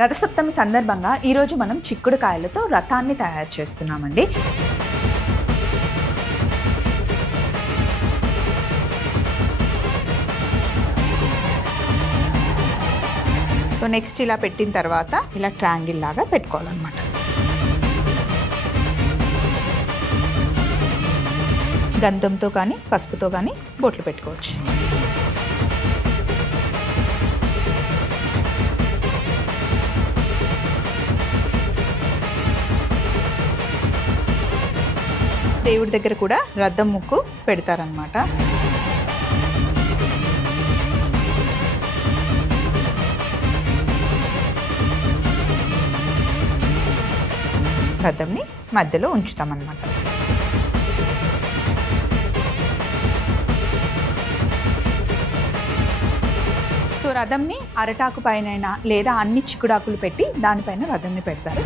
రథసప్తమి సందర్భంగా ఈరోజు మనం చిక్కుడుకాయలతో రథాన్ని తయారు చేస్తున్నామండి. సో నెక్స్ట్ ఇలా పెట్టిన తర్వాత ఇలా ట్రయాంగిల్ లాగా పెట్టుకోవాలన్నమాట. గంధంతో కానీ పసుపుతో కానీ బొట్లు పెట్టుకోవచ్చు. దేవుడి దగ్గర కూడా రథం ముక్కు పెడతారనమాట. రథంని మధ్యలో ఉంచుతామన్నమాట. సో రథంని అరటాకు పైన లేదా అన్ని చిక్కుడాకులు పెట్టి దానిపైన రథంని పెడతారు.